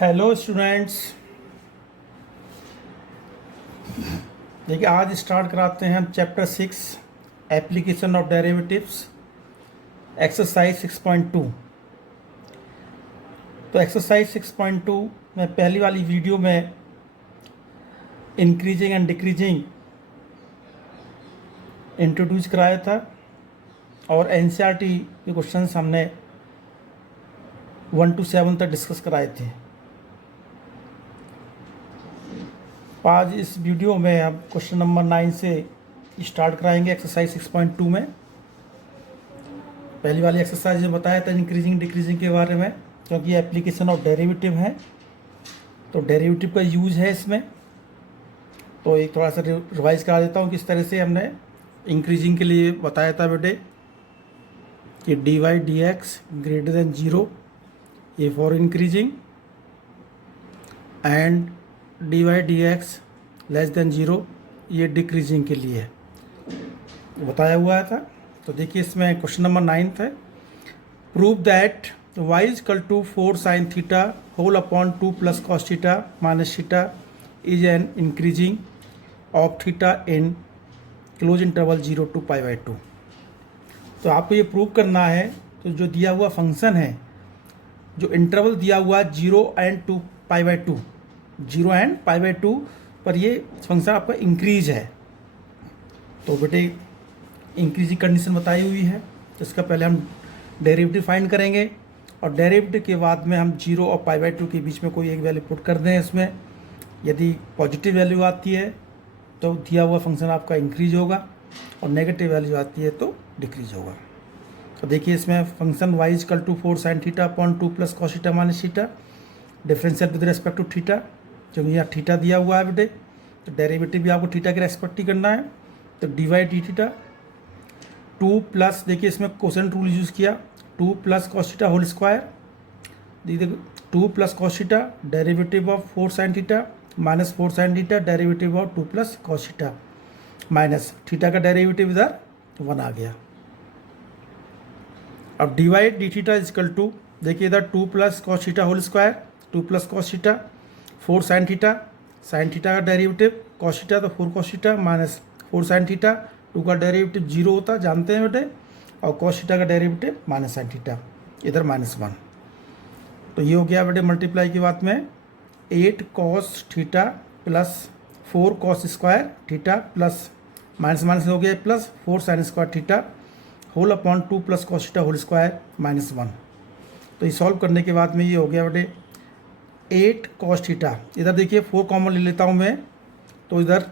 Hello students. देखिए आज start कराते हैं हम chapter 6 application of derivatives exercise 6.2। तो एक्सरसाइज 6.2 में पहली वाली वीडियो में इंक्रीजिंग एंड डिक्रीजिंग इंट्रोड्यूस कराया था और एनसीईआरटी के क्वेश्चंस हमने 1 to 7 तक डिस्कस कराए थे। आज इस वीडियो में हम क्वेश्चन नंबर 9 से स्टार्ट कराएंगे एक्सरसाइज 6.2 में। पहली वाली एक्सरसाइज में बताया था इंक्रीजिंग डिक्रीजिंग के बारे में, क्योंकि एप्लीकेशन ऑफ डेरिवेटिव है तो डेरिवेटिव का यूज है इसमें। तो एक थोड़ा सा रिवाइज करा देता हूँ किस तरह से हमने इंक्रीजिंग के लिए बताया था बेटे कि dy dx ग्रेटर देन 0 ये for increasing and dy dx less than 0 ये डिक्रीजिंग के लिए बताया हुआ था। तो देखिए इसमें क्वेश्चन नंबर 9 है, prove that y equal to 4 sin theta whole upon 2 plus cos theta minus theta is an increasing of theta in close interval 0 to π/2। तो आपको ये प्रूव करना है। तो जो दिया हुआ फंक्शन है, जो इंटरवल दिया हुआ 0 and 2 π/2, 0 and π/2 पर ये फंक्शन आपका इंक्रीज है। तो बेटे इंक्रीजिंग कंडीशन बताई हुई है, तो इसका पहले हम डेरिवेटिव फाइंड करेंगे और डेरिवेटिव के बाद में हम 0 और π/2 के बीच में कोई एक वैल्यू पुट कर दें। इसमें यदि पॉजिटिव वैल्यू आती है तो दिया हुआ फंक्शन आपका इंक्रीज होगा और नेगेटिव वैल्यू आती है तो डिक्रीज होगा। तो देखिए इसमें function y equal to 4 sin theta upon 2 plus cos theta minus theta differential with respect to theta, क्योंकि यहाँ थीटा दिया हुआ है बेटे तो डेरिवेटिव भी आपको थीटा के रेस्पेक्ट ही करना है। तो dy डी थीटा 2 प्लस, देखिए इसमें कोसेंट रूल यूज़ किया, 2 plus cos theta whole square, देखिए 2 plus cos theta derivative of 4 sin theta minus 4 sin theta derivative of 2 plus cos theta minus theta का derivative इधर 1 आ गया। अब dy d theta equal to, देखिए इधर 2 plus cos theta whole square, 2 plus cos theta 4 sin theta, sin theta का derivative cos theta तो 4 cos theta minus 4 sin theta, 2 का डेरिवेटिव 0 होता जानते हैं बेटे, और कॉस थीटा का डेरिवेटिव माइनस sin थीटा, इधर -1। तो ये हो गया बेटे मल्टीप्लाई की बात में 8 cos theta plus 4 cos square theta plus minus minus हो गया plus 4 sin square theta whole upon 2 plus cos theta whole square -1। तो ये सॉल्व करने के बाद में ये हो गया बेटे 8 कॉस थीटा, इधर देखिए 4 कॉमन ले लेता हूँ मैं, तो इधर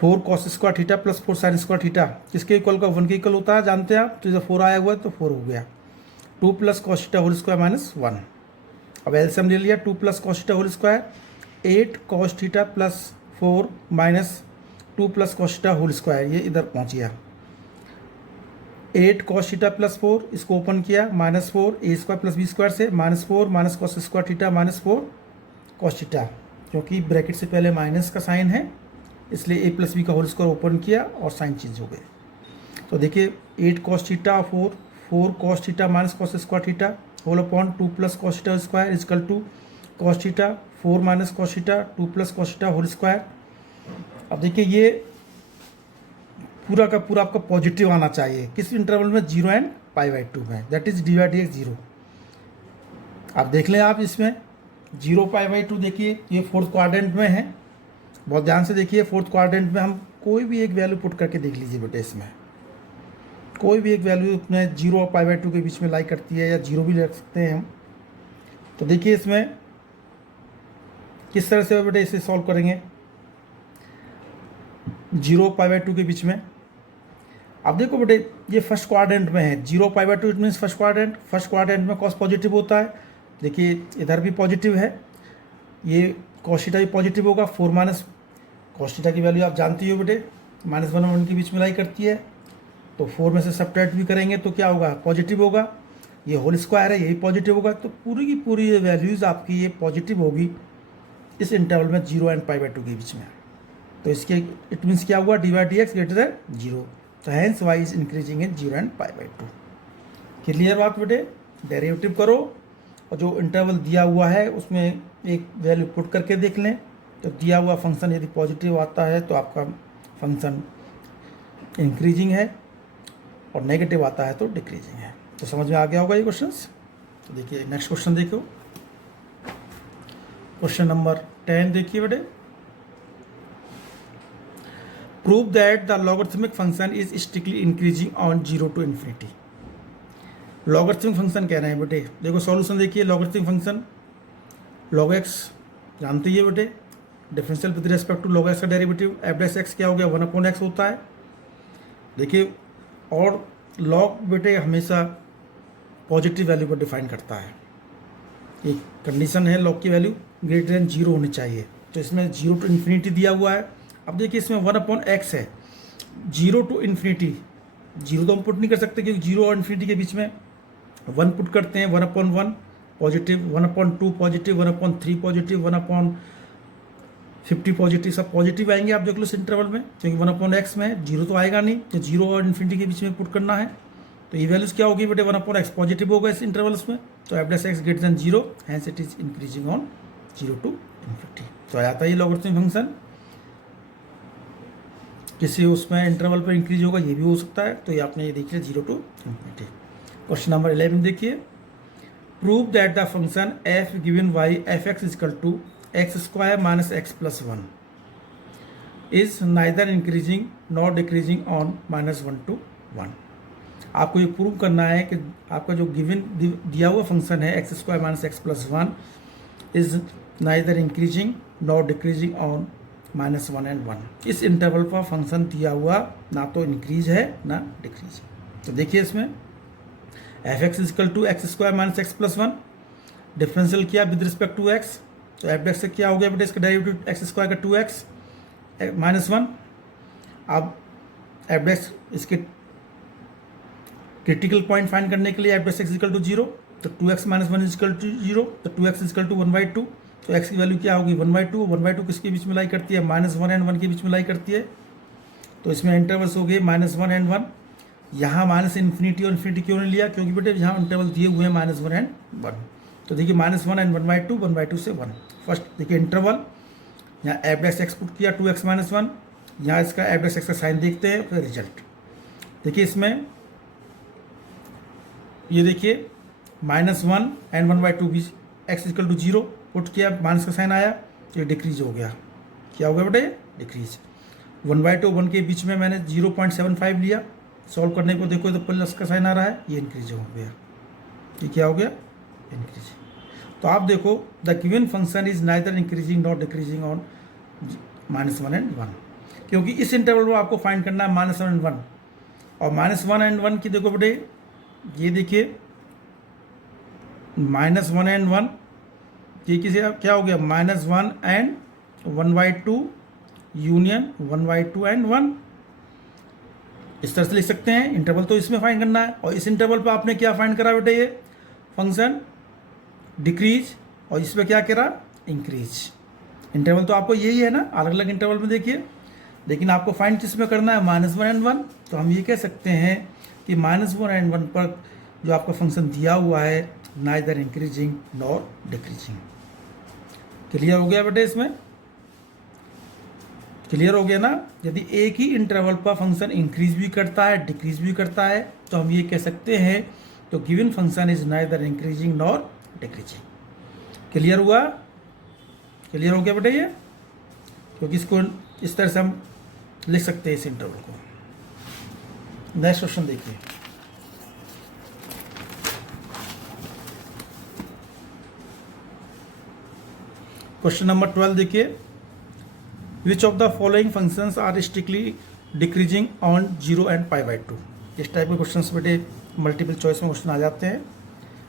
4 cos square theta plus 4 sin square theta किसके इक्वल का 1 के इक्वल होता है जानते हैं आप। तो इधर 4 आया हुआ है तो 4 हो गया, 2 plus cos theta whole square -1। अब एलसीएम ले लिया, 2 plus cos theta whole square 8 cos theta plus 4 minus 2 plus cos theta whole square, ये इधर पहुँच गया 8 कॉस थीटा प्लस 4, इसको ओपन किया -4 ए स्क्वायर प्लस बी स्क्वायर से -4 minus cos square theta -4 cos theta, क्योंकि ब्रैकेट से पहले माइनस का साइन है इसलिए ए प्लस बी का होल स्क्वायर ओपन किया और साइन चेंज हो गए। तो देखिए 8 कॉस थीटा और 4 cos theta minus cos square theta whole upon 2 plus cos theta square equal to cos theta 4 minus cos theta 2 plus cos theta whole square. अब देखिए ये पूरा का पूरा आपका पॉजिटिव आना चाहिए, किस इंटरवल में 0 and π/2 में, दैट इज dy dx 0। आप देख लें आप इसमें 0 π/2, देखिए ये फोर्थ क्वाड्रेंट में है, बहुत ध्यान से देखिए फोर्थ क्वाड्रेंट में हम कोई भी एक वैल्यू पुट करके देख लीजिए बेटे, इसमें कोई भी एक वैल्यू अपने 0 और π/2 के बीच में लाई करती है या 0 भी रख सकते हैं हम। तो देखिए इसमें किस तरह से बेटे इसे सॉल्व करेंगे 0 π/2 के बीच में। अब देखो बेटे ये फर्स्ट क्वाड्रेंट में है, 0 π/2 इट मीन्स फर्स्ट क्वाड्रेंट में कॉस पॉजिटिव होता है। देखिए इधर भी पॉजिटिव है, ये कॉस थीटा भी पॉजिटिव होगा, 4 माइनस कॉस थीटा की वैल्यू आप जानती हो बेटे -1 और 1 के बीच में लाई करती है, तो 4 में से सब्ट्रैक्ट भी करेंगे तो क्या होगा पॉजिटिव होगा, ये होल स्क्वायर है यही पॉजिटिव होगा। तो पूरी की पूरी ये वैल्यूज़ आपकी ये पॉजिटिव होगी इस इंटरवल में 0 and π/2 के बीच में। तो इसके इट मीन्स क्या हुआ dy dx ग्रेटर देन 0, तो hence y is increasing in 0 and π/2। Clear बात बेटे, डेरिवेटिव करो और जो इंटरवल दिया हुआ है उसमें एक वैल्यू पुट करके देख लें। तो दिया हुआ फंक्शन यदि पॉजिटिव आता है तो आपका फंक्शन इंक्रीजिंग है, और नेगेटिव आता है तो डिक्रीजिंग है। तो समझ में आ गया होगा ये क्वेश्चंस। तो देखिए नेक्स्ट क्वेश्चन देखो, क्वेश्चन नंबर 10 देखिए बेटे। Prove that the logarithmic function is strictly increasing on 0 to infinity। Logarithmic function कह रहे हैं बेटे। देखो सॉल्यूशन देखिए, लॉगरिथमिक फंक्शन log x जानते ही है बेटे, differential with respect to log x का डेरिवेटिव एफ डैश एक्स क्या हो गया 1/x होता है। देखिए और log बेटे हमेशा पॉजिटिव वैल्यू को डिफाइन करता है। एक कंडीशन है log की वैल्यू ग्रेटर देन 0 होनी चाहिए। तो इसमें 0 to infinity दिया हुआ है। अब देखिए इसमें 1/x है, 0 to infinity, 0 तो हम पुट नहीं कर सकते क्योंकि 0 और इन्फिनिटी के बीच में 1 पुट करते हैं। 1/1 पॉजिटिव, 1/2 पॉजिटिव, 1/3 पॉजिटिव, 1/50 पॉजिटिव, सब पॉजिटिव आएंगे। आप देख लो इस इंटरवल में, क्योंकि 1/x में 0 तो आएगा नहीं, तो 0 और इन्फिनिटी के बीच में पुट करना है। तो ये वैल्यूज क्या होगी बेटे 1/x पॉजिटिव होगा इस इंटरवल्स में। तो f dash x greater than 0, hence it is increasing on 0 to infinity। तो आता है लॉगरिथमिक फंक्शन किसी उसमें इंटरवल पर इंक्रीज होगा, ये भी हो सकता है। तो ये आपने ये देखिए 0 to infinity। क्वेश्चन नंबर 11 देखिए। Prove that the function f given y f x is equal to x square minus x plus 1 is neither increasing not decreasing on -1 to 1। आपको ये प्रूव करना है कि आपका जो गिवन दिया हुआ फंक्शन है x square minus x plus 1 is neither increasing not decreasing on -1 and 1। इस इंटरवल पर फंक्शन दिया हुआ ना तो इंक्रीज है ना डिक्रीज। तो देखिए इसमें f x is equal to x square minus x plus 1, differential किया विद रिस्पेक्ट टू एक्स। तो एफ एक्स से क्या हो गया बेटे इसका डेरिवेटिव एक्स स्क्वायर का 2x -1। अब एफ एक्स इसके क्रिटिकल पॉइंट फाइंड करने के लिए एफ एक्स इजकल टू 0, तो 2x - 1 इजकल टू 0, तो 2x इजकल टू 1/2। तो x की वैल्यू क्या होगी 1/2। 1/2 किसके बीच में लाई करती है -1 and 1 के बीच में लाई करती है। तो इसमें इंटरवल्स हो गए -1 and 1। यहाँ माइनस इन्फिनिटी और इन्फिनिटी क्यों नहीं लिया, क्योंकि बेटे यहाँ इंटरवल दिए हुए हैं -1 and 1। तो देखिए -1 and 1/2, 1/2 से 1। फर्स्ट देखिए इंटरवल, यहाँ एफ डैश एक्स पुट किया 2x - 1, यहाँ इसका एफ डैश एक्स का साइन देखते हैं, फिर रिजल्ट देखिए इसमें ये देखिए -1 and 1/2 बीच x इक्वल टू 0 पुट किया, माइनस का साइन आया, तो ये डिक्रीज हो गया। क्या हो गया बेटे डिक्रीज। 1/2 1 के बीच में मैंने 0.75 लिया, सॉल्व करने को देखो तो प्लस का साइन आ रहा है, ये इंक्रीज हो गया। ये क्या हो गया इंक्रीज। तो आप देखो the given function is neither increasing not decreasing on -1 and 1, क्योंकि इस इंटरवल में आपको फाइंड करना है -1 and 1। और -1 and 1 की देखो बेटे ये देखिए -1 and 1, ये किसी क्या हो गया -1 and 1/2 यूनियन 1/2 and 1। इस तरह से लिख सकते हैं। इंटरवल तो इसमें फाइंड करना है, और इस इंटरवल पर आपने क्या फाइंड करा बेटे ये फंक्शन डिक्रीज, और इसमें क्या करा इंक्रीज। इंटरवल तो आपको यही है ना, अलग अलग इंटरवल में देखिए, लेकिन आपको फाइंड किसमें करना है -1 and 1। तो हम ये कह सकते हैं कि -1 and 1 पर जो आपका फंक्शन दिया हुआ है neither increasing nor decreasing. Clear हो गया बेटे, इसमें क्लियर हो गया ना। यदि एक ही इंटरवल पर फंक्शन इंक्रीज भी करता है डिक्रीज भी करता है तो हम ये कह सकते हैं तो given function is neither increasing nor decreasing. Clear हुआ, क्लियर हो गया बेटे ये, क्योंकि इसको इस तरह से हम लिख सकते हैं इस इंटरवल को। नेक्स्ट क्वेश्चन देखिए। क्वेश्चन नंबर 12 देखिए। Which of the following functions are strictly decreasing on 0 and π/2। इस टाइप के क्वेश्चंस बेटे मल्टीपल चॉइस में क्वेश्चन आ जाते हैं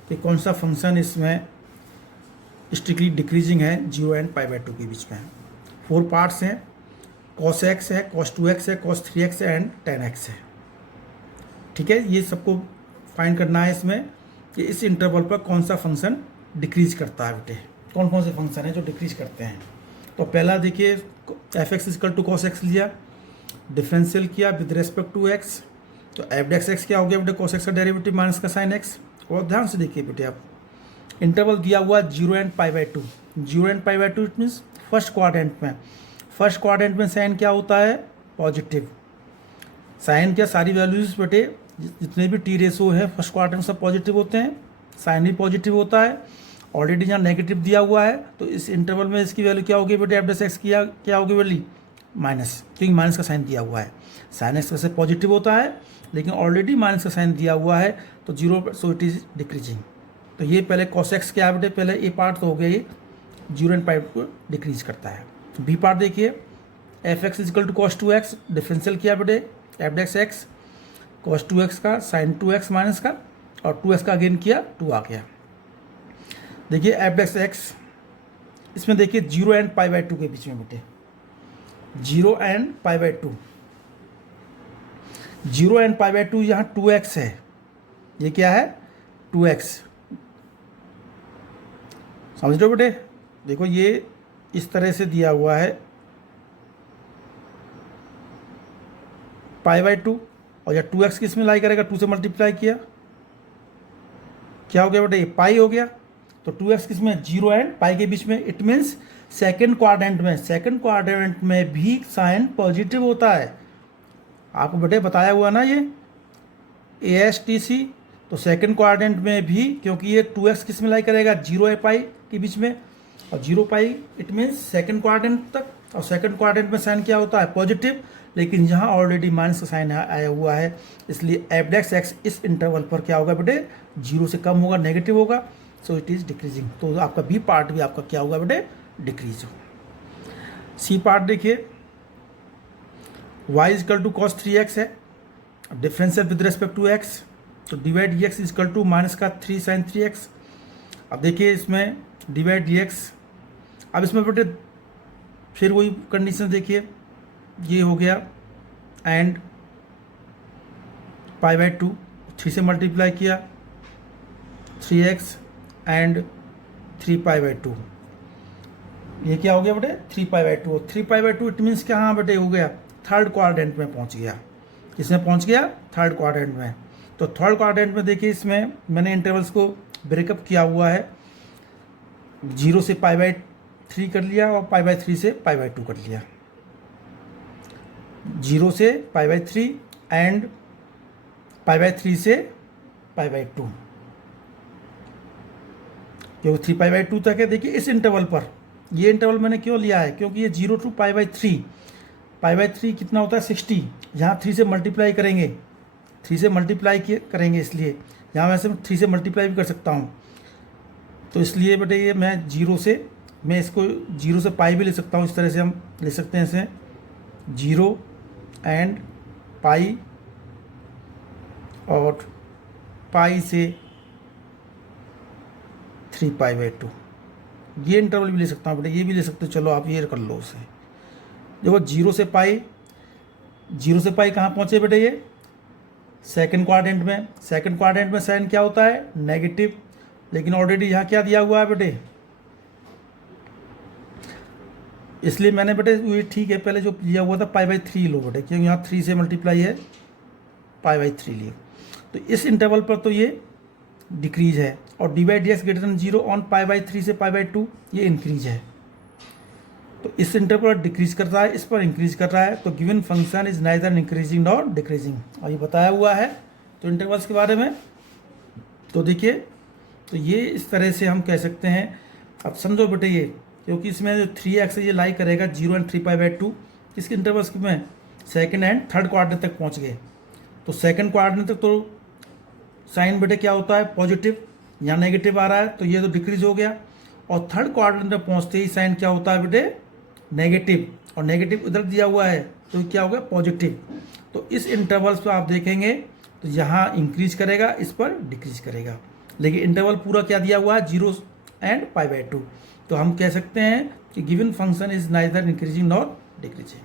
कि कौन सा फंक्शन इसमें स्ट्रिक्टली डिक्रीजिंग है 0 and π/2 के बीच में। 4 पार्ट्स हैं, cos x है, cos 2x है, cos 3x है एंड tan x है। ठीक है, ये सबको फाइंड करना है इसमें कि इस इंटरवल पर कौन सा फंक्शन डिक्रीज करता है बेटे, कौन कौन से फंक्शन है जो डिक्रीज करते हैं। तो पहला देखिए f x is equal to cos x लिया, डिफरेंशियल किया विद रेस्पेक्ट टू एक्स, तो एफ डैश एक्स क्या हो गया बेटे कॉस एक्स का डेरिवेटिव माइनस का साइन एक्स। और ध्यान से देखिए बेटे आप इंटरवल दिया हुआ 0 and π/2, 0 and π/2 it means first quadrant में। फर्स्ट क्वाड्रेंट में साइन क्या होता है? पॉजिटिव। साइन क्या, सारी वैल्यूज बटे जितने भी टी रेशो है फर्स्ट क्वाड्रेंट में सब पॉजिटिव होते हैं, साइन भी पॉजिटिव होता है। ऑलरेडी यहाँ नेगेटिव दिया हुआ है तो इस इंटरवल में इसकी वैल्यू क्या होगी बेटे? f(x) की क्या होगी वैल्यू? माइनस, क्योंकि माइनस का साइन दिया हुआ है। साइन एक्स वैसे पॉजिटिव होता है लेकिन ऑलरेडी माइनस का साइन दिया हुआ है तो 0, सो इट इज़ डिक्रीजिंग। तो ये पहले cos x क्या है बेटे? पहले ए पार्ट तो हो गया, ये 0 एंड π को डिक्रीज करता है। तो बी पार्ट देखिए, f(x) is equal to cos 2x, differential किया बेटे f(x) cos 2x का sin 2x माइनस का, और 2x का अगेन किया 2 आ गया। देखिए f(x) इसमें देखिए 0 एंड π/2 के बीच में बेटे, 0 एंड π/2, 0 एंड π/2 यहाँ 2x है, ये क्या है? 2x। समझ लो बेटे, देखो ये इस तरह से दिया हुआ है π/2, और यह 2x किस में लाई करेगा? 2 से मल्टीप्लाई किया, क्या हो गया बेटे? ये पाई हो गया। तो 2x किस में? 0 एंड पाई के बीच में। इट मीन्स सेकेंड क्वाड्रेंट में, सेकेंड क्वाड्रेंट में भी साइन पॉजिटिव होता है। आपको बेटे बताया हुआ ना ये ASTC, तो सेकेंड क्वाड्रेंट में भी, क्योंकि ये 2x किस में लाई करेगा? 0 है पाई के बीच में, और 0 पाई इट मीन्स सेकेंड क्वाड्रेंट तक। और सेकेंड क्वाड्रेंट में साइन क्या होता है? पॉजिटिव, लेकिन यहाँ ऑलरेडी माइनस का साइन आया हुआ है, इसलिए f(x) इस इंटरवल पर क्या होगा बेटे? 0 से कम होगा, नेगेटिव होगा, सो इट इज़ डिक्रीजिंग। तो आपका बी पार्ट भी आपका क्या होगा बेटे? डिक्रीज हो। सी पार्ट देखिए, y is equal to cos 3x है, differential with respect to x, तो divide dx is equal to minus का 3 sin 3x। अब देखिए इसमें डिवाइड dx, अब इसमें बेटे फिर वही कंडीशन देखिए, ये हो गया एंड π/2, 3 से मल्टीप्लाई किया 3x एंड 3π/2, ये क्या हो गया बेटे? 3π/2। 3π/2 इट मीन्स क्या? हाँ बेटे हो गया थर्ड क्वाड्रेंट में पहुंच गया। किसमें पहुंच गया? थर्ड क्वाड्रेंट में। तो थर्ड क्वाड्रेंट में देखिए इसमें मैंने इंटरवल्स को ब्रेकअप किया हुआ है, 0 से π/3 कर लिया और π/3 से π/2 कर लिया, 0 से π/3 एंड π/3 से π/2, क्योंकि 3π/2 तक है। देखिए इस इंटरवल पर, ये इंटरवल मैंने क्यों लिया है? क्योंकि ये 0 to π/3, π/3 कितना होता है? 60, यहाँ 3 से मल्टीप्लाई करेंगे, 3 से मल्टीप्लाई करेंगे, इसलिए यहाँ वैसे मैं 3 से मल्टीप्लाई भी कर सकता हूँ। तो इसलिए बेटे ये मैं 0 से, मैं इसको 0 से पाई भी ले सकता हूँ, इस तरह से हम ले सकते हैं इसे, 0 एंड पाई, और पाई से 3π/2, ये इंटरवल भी ले सकता हूँ बेटे, ये भी ले सकते हो। चलो आप ये कर लो उसे। देखो 0 से पाई, 0 से पाई कहाँ पहुँचे बेटे? ये सेकंड क्वाड्रेंट में। सेकंड क्वाड्रेंट में साइन क्या होता है? नेगेटिव, लेकिन ऑलरेडी यहाँ क्या दिया हुआ है बेटे? इसलिए मैंने बेटे ये ठीक है, पहले जो दिया हुआ था π/3 लो बेटे, क्योंकि यहाँ 3 से मल्टीप्लाई है, π/3 लिए। तो इस इंटरवल पर तो ये डिक्रीज है, और divide dx greater than 0 on π/3 से π/2 ये इंक्रीज है। तो इस इंटरवल पर डिक्रीज कर रहा है, इस पर इंक्रीज कर रहा है, तो given function is neither increasing nor decreasing, और ये बताया हुआ है तो इंटरवल्स के बारे में। तो देखिए, तो ये इस तरह से हम कह सकते हैं। अब समझो बेटे ये, क्योंकि इसमें जो 3x है ये लाई करेगा 0 एंड 3π/2, इसके इंटरवल्स में सेकंड एंड थर्ड क्वाड्रेंट तक पहुंच गए। तो सेकंड क्वाड्रेंट तक तो साइन बेटे क्या होता है? पॉजिटिव, यहाँ नेगेटिव आ रहा है तो ये तो डिक्रीज हो गया, और थर्ड क्वाड्रेंट में पहुंचते ही साइन क्या होता है बेटे? नेगेटिव, और नेगेटिव इधर दिया हुआ है तो क्या हो गया? पॉजिटिव। तो इस इंटरवल्स पर आप देखेंगे तो यहाँ इंक्रीज करेगा, इस पर डिक्रीज करेगा, लेकिन इंटरवल पूरा क्या दिया हुआ है? 0 एंड π/2। तो हम कह सकते हैं कि given function is neither increasing nor decreasing.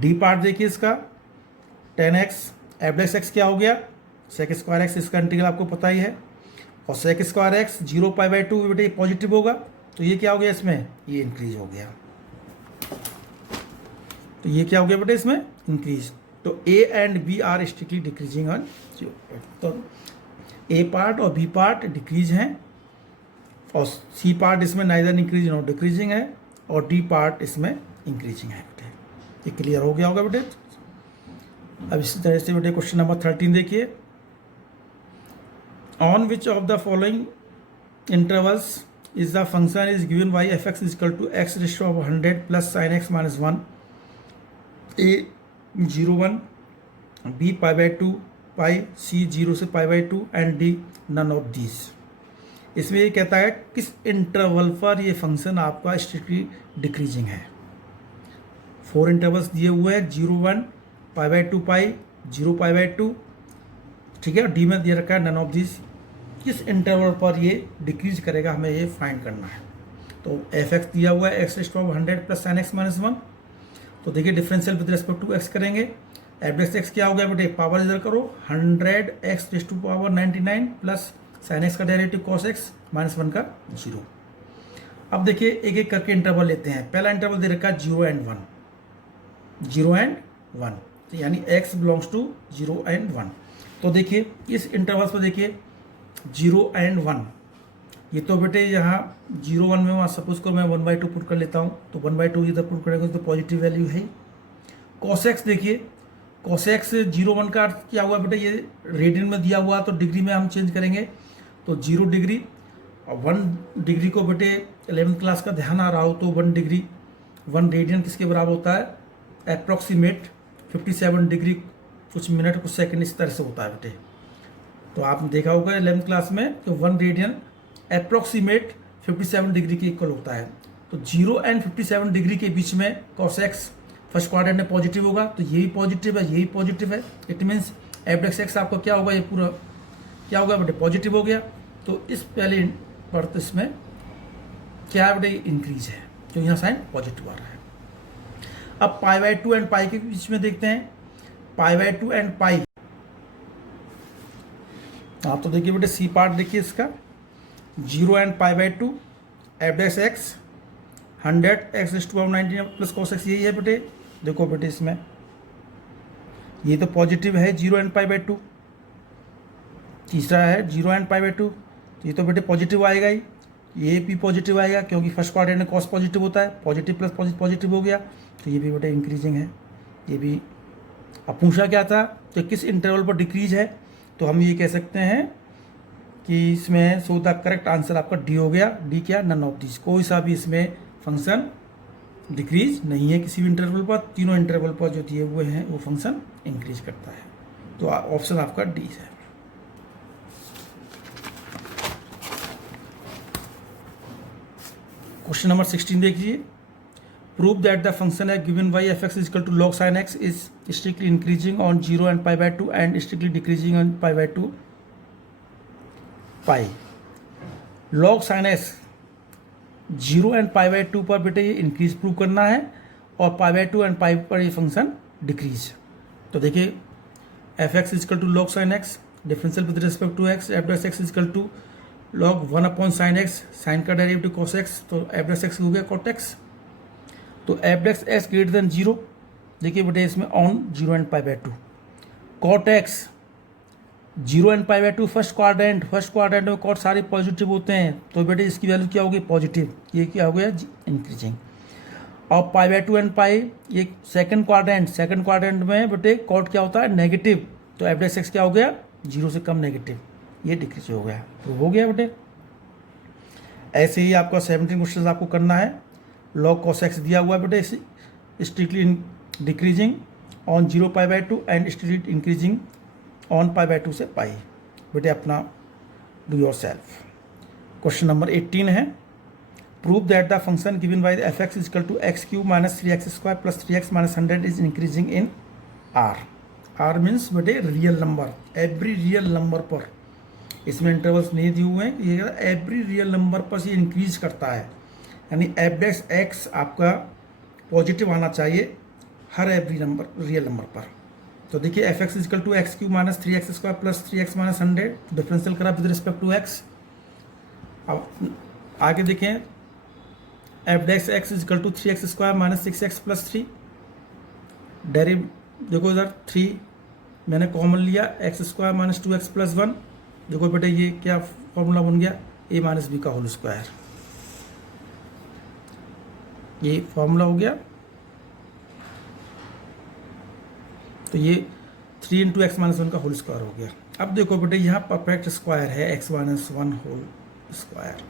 D part देखिए इसका, 10x f(x) क्या हो गया? sec²x, इसका इंटीग्रल आपको पता ही है, और sec²x 0 π/2 बेटे पॉजिटिव होगा, तो ये क्या हो गया? इसमें ये इंक्रीज हो गया। तो ये क्या हो गया बेटे? इसमें इंक्रीज। तो a and b are strictly decreasing on 0। तो a पार्ट और b पार्ट डिक्रीज हैं, और सी पार्ट इसमें नाइदर इंक्रीजिंग और डिक्रीजिंग है, और डी पार्ट इसमें इंक्रीजिंग है बेटे। ये क्लियर हो गया होगा बेटे। अब इसी तरह से बेटे क्वेश्चन नंबर 13 देखिए, on which of the following intervals is the function is given by f x is equal to x ratio of 100 plus sine x minus 1, A 0 1, B pi by 2 pi, C 0 से pi by 2 and D none of these. इसमें ये कहता है किस interval पर ये function आपका strictly decreasing है। 4 इंटरवल्स दिए हुए हैं, 0 1, पाई बाई 2 पाई, 0 पाई बाई 2, ठीक है। डी में दिया रखा है नन ऑफ दिस। किस इंटरवल पर ये डिक्रीज करेगा हमें ये फाइंड करना है। तो एफ एक्स दिया हुआ है x rest of 100 plus sine x minus 1। तो देखिए differential with respect to x करेंगे। एफ डेक्स एक्स क्या हो गया बेटे, पावर इधर करो, 100 x rest to power 99 plus sine x का डेरिवेटिव कॉस एक्स माइनस 1 का 0। अब देखिए एक एक करके इंटरवल लेते हैं। पहला इंटरवल दे रखा है 0 एंड 1, 0 एंड 1, तो यानी x बिलोंग्स टू 0 एंड 1। तो देखिए इस इंटरवल्स पर देखिए 0 एंड 1, ये तो बेटे यहाँ 0 1 में वहाँ सपोज को मैं 1/2 पुट कर लेता हूँ, तो 1/2 इधर पुट करेंगे तो पॉजिटिव वैल्यू है। कॉस एक्स देखिए, कॉस एक्स 0 1 का अर्थ क्या हुआ बेटे, ये रेडियन में दिया हुआ तो डिग्री में हम चेंज करेंगे, तो 0 डिग्री और 1 डिग्री को बेटे 11th क्लास का ध्यान आ रहा हो तो 1 डिग्री 1 रेडियन किसके बराबर होता है, अप्रॉक्सीमेट 57 डिग्री कुछ मिनट कुछ सेकंड इस तरह से होता है बेटे। तो आपने देखा होगा 11th क्लास में कि 1 रेडियन अप्रॉक्सीमेट 57 डिग्री के इक्वल होता है। तो 0 एंड 57 डिग्री के बीच में कॉस एक्स फर्स्ट क्वाड्रेंट में पॉजिटिव होगा, तो यही पॉजिटिव है, यही पॉजिटिव है। It means f dash x आपका क्या होगा, ये पूरा क्या होगा बेटे, पॉजिटिव हो गया। तो इस पहले पर तो इसमें क्या बेटे इंक्रीज है, तो यहाँ साइन पॉजिटिव आ रहा है। अब पाई बाई 2 एंड पाई के बीच में देखते हैं, पाई बाई 2 एंड पाई। आप तो देखिए बेटे सी पार्ट देखिए इसका 0 and pi by 2, f dash x 100 x raise to power 19 plus cos x, यही है बेटे। देखो बेटे इसमें ये तो पॉजिटिव है 0 एंड पाई बाई 2, तीसरा है 0 एंड पाई बाई 2, तो ये तो बेटे पॉजिटिव आएगा ही, ये भी पॉजिटिव आएगा क्योंकि फर्स्ट क्वाड्रेंट में कॉस पॉजिटिव होता है, पॉजिटिव प्लस पॉजिटिव हो गया, तो ये भी बेटे इंक्रीजिंग है, ये भी। अब पूछा क्या था तो किस इंटरवल पर डिक्रीज है, तो हम ये कह सकते हैं कि इसमें सो द करेक्ट आंसर आपका डी हो गया। डी क्या, नन ऑफ दिस, कोई सा भी इसमें फंक्शन डिक्रीज नहीं है किसी भी इंटरवल पर। तीनों इंटरवल पर जो दिए हुए हैं वो फंक्शन इंक्रीज करता है, तो ऑप्शन आपका डी है। क्वेश्चन नंबर 16 देखिए, प्रूव दैट द फंक्शन है given by f x is equal to log sine x is strictly increasing on 0 and pi by 2 and strictly decreasing on pi by 2 pi. Log sine x 0 and pi by 2 पर बेटे ये increase prove करना है, और पाई by 2 and pi पर ये function decrease. तो देखिए f x is equal to log sine x, differential with respect to x, f dash x is equal to log 1 upon sine x, sine का डेरिवेटिव कॉस एक्स, तो f dash x हो गया cot x. तो f dash x greater than 0, देखिए बेटे इसमें on 0 and pi by 2, cot x 0 and pi by 2 first quadrant में cot सारे पॉजिटिव होते हैं, तो बेटे इसकी वैल्यू क्या होगी, पॉजिटिव, ये क्या हो गया इंक्रीजिंग। और पाई बाई 2 एंड पाई ये सेकंड क्वाड्रेंट में बेटे कॉट क्या होता है, नेगेटिव, तो एफ डैश एक्स क्या हो गया 0 से कम नेगेटिव, ये डिक्रीज हो गया, तो हो गया बेटे। ऐसे ही आपका 17 क्वेश्चन आपको करना है। लॉग कॉस एक्स दिया हुआ है बेटे strictly decreasing on 0 pi by 2 and strictly increasing on pi by 2 से पाई। बेटे अपना do yourself. Question number 18 है, prove that the function given by f x is equal to x cube minus 3x square plus 3x minus 100 is increasing in R. R means बेटे real number, every real number पर, इसमें intervals नहीं दिए हुए हैं, ये every real number पर ये इंक्रीज करता है, यानी एफ डैश एक्स आपका पॉजिटिव आना चाहिए हर एवरी नंबर रियल नंबर पर। तो देखिए f x is equal to x cube minus 3x square plus 3x minus 100, differential करा विद रिस्पेक्ट टू एक्स। अब आगे देखें f dash x is equal to 3x square minus 6x plus 3, derive देखो इधर 3 मैंने कॉमन लिया, x square minus 2x plus 1, देखो बेटे ये क्या फॉर्मूला बन गया, ए माइनस बी का होल स्क्वायर। ये फॉर्मूला हो गया। तो ये 3 इंटू एक्स माइनस वन का होल स्क्वायर हो गया। अब देखो बेटे यहाँ परफेक्ट स्क्वायर है x minus one whole square.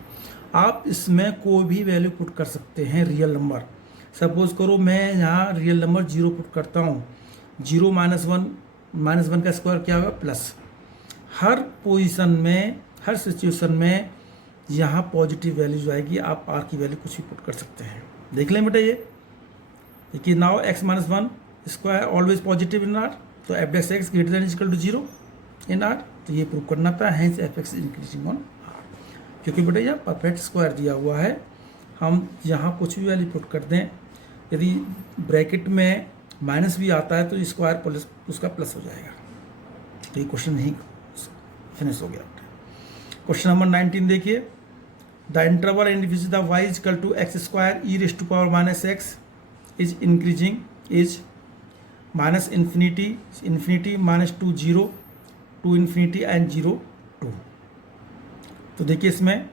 आप इसमें कोई भी वैल्यू पुट कर सकते हैं रियल नंबर। सपोज करो मैं यहाँ रियल नंबर 0 पुट करता हूँ, 0 माइनस वन का स्क्वायर क्या होगा प्लस। हर पोजीशन में, हर सिचुएशन में यहाँ पॉजिटिव वैल्यूज आएगी। आप आर की वैल्यू कुछ भी पुट कर सकते हैं। देख लें बेटा ये कि now x minus one square always positive in R, तो f dash x greater than equal to 0 in R. तो ये प्रूव करना था, hence f x increasing on R. क्योंकि बेटा यह परफेक्ट स्क्वायर दिया हुआ है, हम यहाँ कुछ भी वैल्यू पुट कर दें, यदि ब्रैकेट में माइनस भी आता है तो स्क्वायर प्लस उसका प्लस हो जाएगा। तो ये क्वेश्चन नहीं फिनिश हो गया। क्वेश्चन नंबर 19 देखिए, the interval in which the y is equal to x square e raise to power minus x is increasing is minus infinity minus 2 0 2 infinity and 0 2। तो देखिए इसमें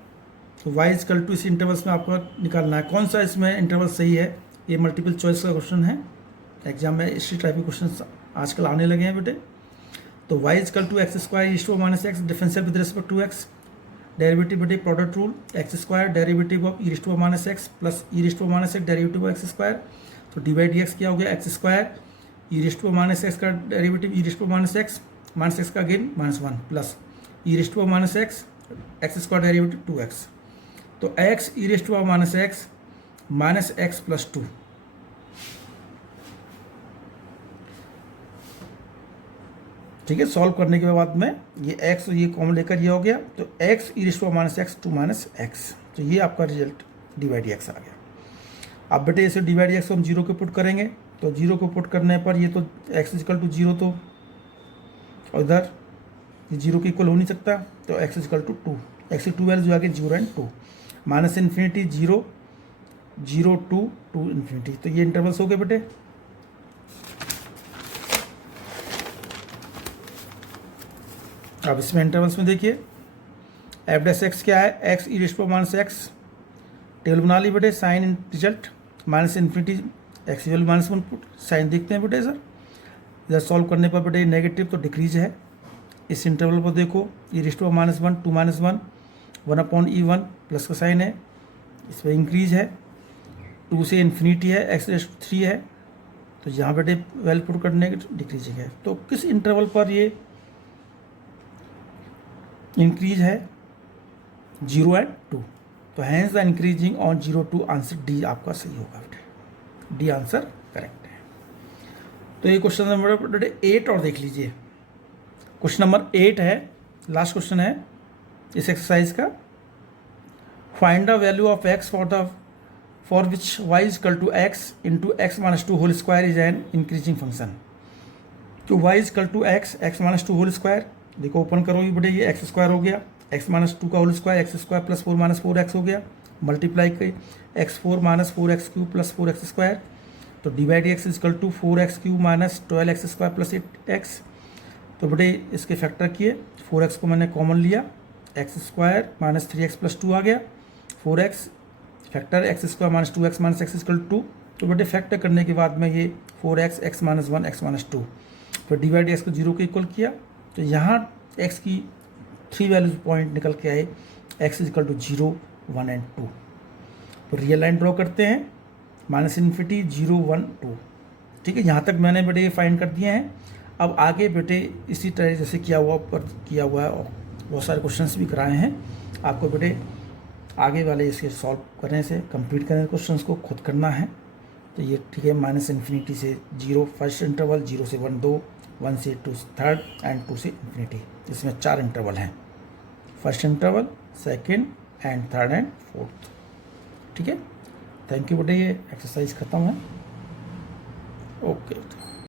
तो y इज इक्वल टू इस intervals में आपको निकालना है कौन सा इसमें इंटरवल सही है। ये मल्टीपल चॉइस का क्वेश्चन है, एग्जाम में इसी टाइप के क्वेश्चन आजकल आने लगे हैं बेटे। तो y is equal to x square is to minus x differential with respect to x, derivative बेटे product rule, x square derivative of e raise to minus x plus e raise to minus x derivative of x square. तो d by d x क्या हो गया, x square e raise to minus x का derivative e raise to minus x का again -1 plus e raise to minus x square derivative 2x। तो x e raise to minus x plus 2। ठीक है, solve करने के बाद में ये x ये कॉमन लेकर ये हो गया, तो x e raise to minus x two minus x. तो ये आपका result d by d x आ गया। अब बेटे इसे डी बाई डी एक्स को हम 0 को पुट करेंगे, तो 0 को पुट करने पर ये तो x इक्वल टू 0, तो और इधर ये 0 के इक्वल हो नहीं सकता, तो x इक्वल टू 2, x की 2 वैल्यू जो आ गई 0 एंड 2, माइनस इन्फिनिटी 0 0 2 2 इन्फिनिटी। तो ये इंटरवल्स हो गए बेटे। अब इसमें इंटरवल्स में देखिए एफ डैश एक्स क्या है, x e raise to minus x, table बना ली बेटे, sign result minus infinity x value -1 put, sign देखते हैं बेटे सर। इधर सॉल्व करने पर बेटे नेगेटिव तो डिक्रीज है। इस इंटरवल पर देखो e raise to minus 1 2 minus 1 1/e1 plus का साइन है, इस पर इंक्रीज है, 2 से इन्फिनिटी है, एक्स रेज़ टू 3 है, तो यहाँ बेटे वैल्यू पुट करने की डिक्रीजिंग है। तो किस इंटरवल पर ये इंक्रीज है, 0 एंड 2। तो hence the increasing on 0 2 answer D आपका सही होगा बेटे, डी आंसर करेक्ट है। तो ये क्वेश्चन नंबर 8 और देख लीजिए। क्वेश्चन नंबर 8 है, लास्ट क्वेश्चन है इस एक्सरसाइज का। Find the value of x for which y is equal to x into x minus 2 whole square is an increasing function. तो y is equal to x minus 2 whole square, देखो open करो ये बेटे, ये x square हो गया, x minus 2 का whole square x square plus 4 minus 4x हो गया, मल्टीप्लाई कर x4 minus 4x cube plus 4x square. तो d by d x is equal to 4x cube minus 12x square plus 8x। तो बेटे इसके factor किए, 4x को मैंने कॉमन लिया, x square minus 3x plus 2 आ गया, 4x factor x square minus 2x minus x equal to. तो बेटे फैक्टर करने के बाद में ये 4x x minus 1 x minus 2, फिर डी बाई डी एक्स को 0 के इक्वल किया। तो यहाँ x की 3 वैल्यूज पॉइंट निकल के आए, x is equal to 0 1 and 2। तो रियल लाइन ड्रॉ करते हैं, माइनस इन्फिनिटी 0 1 2। ठीक है, यहाँ तक मैंने बेटे ये फाइंड कर दिए हैं। अब आगे बेटे इसी तरह जैसे किया हुआ है और बहुत सारे क्वेश्चंस भी कराए हैं आपको बेटे, आगे वाले इसके सॉल्व करने से कंप्लीट करने क्वेश्चंस को खुद करना है। तो ये ठीक है, माइनस इन्फिनिटी से 0 फर्स्ट इंटरवल, 0 से 1 2, 1 से 2 थर्ड एंड 2 से इन्फिनिटी। इसमें 4 इंटरवल हैं, first interval, second and third and fourth. ठीक है, थैंक यू बेटे, ये एक्सरसाइज खत्म है। ओके।